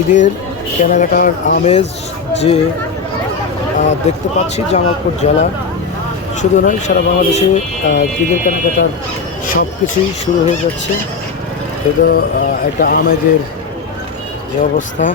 ঈদের কেনাকাটার আমেজ যে দেখতে পাচ্ছি জামালপুর জেলা শুধু নয় সারা বাংলাদেশে ঈদের কেনাকাটার সব কিছুই শুরু হয়ে যাচ্ছে। এটা একটা আমেজের যে অবস্থা।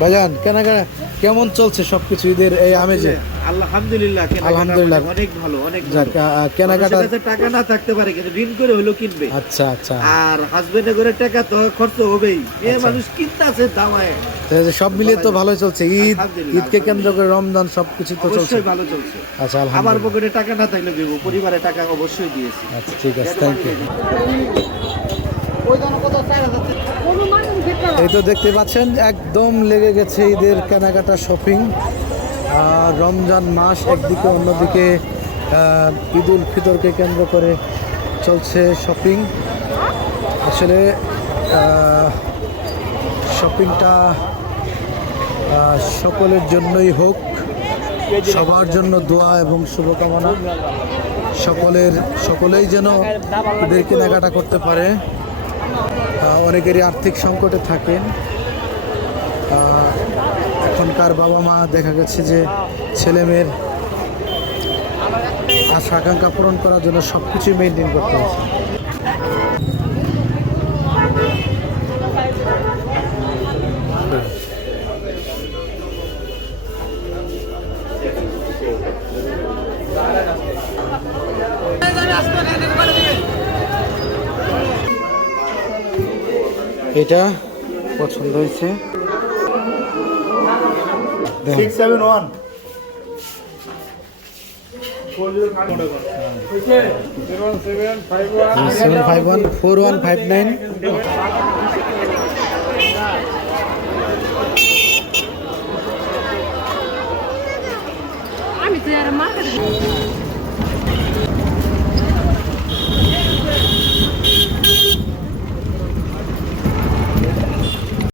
ভাইজান কেনাকাটা কেমন চলছে সবকিছু ঈদের এই আমেজে? আলহামদুলিল্লাহ আলহামদুলিল্লাহ অনেক ভালো, অনেক কেনাকাটা টাকা না থাকতে পারে কিন্তু ঋণ করে হলো কিনবে। আচ্ছা আচ্ছা। আর হাজবেন্ডে করে টাকা তো খরচ হবেই, মানুষ কিনতে আছে দামায়। সব মিলিয়ে তো ভালোই চলছে। ঈদকে কেন্দ্র করে রমজান সবকিছু তো চলছে ভালো চলছে। আচ্ছা আমার আলহামদুলিল্লাহ। পকেটে টাকা না থাকলে দেবো, পরিবারে টাকা অবশ্যই দিয়েছি। আচ্ছা ঠিক আছে, থ্যাংক ইউ। এই তো দেখতে পাচ্ছেন একদম লেগে গেছে ঈদের কেনাকাটা শপিং। রমজান মাস একদিকে, অন্যদিকে ঈদ উল ফিতরকে কেন্দ্র করে চলছে শপিং। আসলে শপিংটা সকলের জন্যই হোক, সবার জন্য দোয়া এবং শুভকামনা। সকলেই যেন ঈদের কেনাকাটা করতে পারে। অনেকেরই আর্থিক সংকটে থাকেন। এখনকার বাবা মা দেখা গেছে যে ছেলেমেয়ের আশা আকাঙ্ক্ষা পূরণ করার জন্য সব কিছুই মেনটেন করতে হচ্ছে। এটা পছন্দ হয়েছে। 671 751 4159। আমি তো আর মার্কেটে